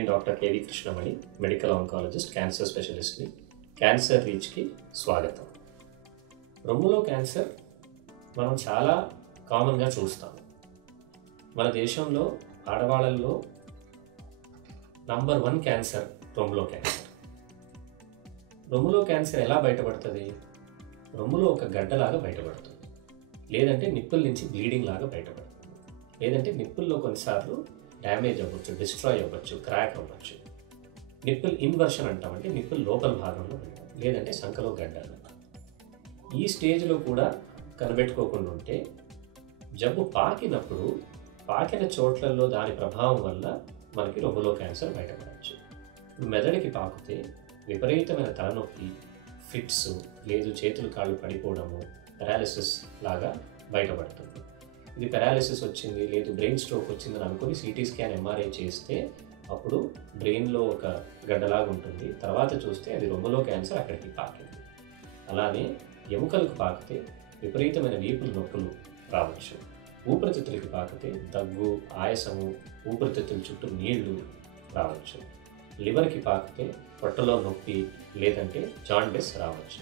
నేను doctor K V Krishnamani, medical oncologist, cancer స్పెషలిస్ట్ని. Cancer రీచ్కి స్వాగతం. రొమ్ములో క్యాన్సర్ మనం చాలా కామన్గా చూస్తాం. మన దేశంలో ఆడవాళ్ళల్లో నంబర్ 1 క్యాన్సర్ రొమ్ములో క్యాన్సర్. రొమ్ములో క్యాన్సర్ ఎలా బయటపడుతుంది? రొమ్ములో ఒక గడ్డలాగా బయటపడుతుంది, లేదంటే నిప్పుల నుంచి బ్లీడింగ్ లాగా బయటపడుతుంది, లేదంటే నిప్పుల్లో కొన్నిసార్లు డ్యామేజ్ అవ్వచ్చు, డిస్ట్రాయ్ అవ్వచ్చు, క్రాక్ అవ్వచ్చు. నిప్పుల్ ఇన్వర్షన్ అంటామంటే నిప్పుల్ లోపల భాగంలో ఉంటుంది, లేదంటే సంకలో గడ్డలు. ఈ స్టేజ్లో కూడా కనిపెట్టుకోకుండా ఉంటే జబ్బు పాకినప్పుడు పాకిన చోట్లలో దాని ప్రభావం వల్ల మనకి రొమ్ములో క్యాన్సర్ బయటపడవచ్చు. మెదడుకి పాకితే విపరీతమైన తలనొప్పి, ఫిట్స్, లేదు చేతులు కాళ్ళు పడిపోవడము, పెరాలిసిస్ లాగా బయటపడుతుంది. ఇది పెరాలిసిస్ వచ్చింది, లేదు బ్రెయిన్ స్ట్రోక్ వచ్చిందని అనుకుని సిటీ స్కాన్, ఎంఆర్ఐ చేస్తే అప్పుడు బ్రెయిన్లో ఒక గడ్డలాగా ఉంటుంది. తర్వాత చూస్తే అది రొమ్ములో క్యాన్సర్ అక్కడికి పాకింది. అలానే ఎముకలకు పాకితే విపరీతమైన వీపులు నొప్పులు రావచ్చు. ఊపిరితిత్తులకి పాకితే దగ్గు, ఆయాసము, ఊపిరితిత్తుల చుట్టూ నీళ్లు రావచ్చు. లివర్కి పాకితే పొట్టలో నొప్పి, లేదంటే జాండిస్ రావచ్చు.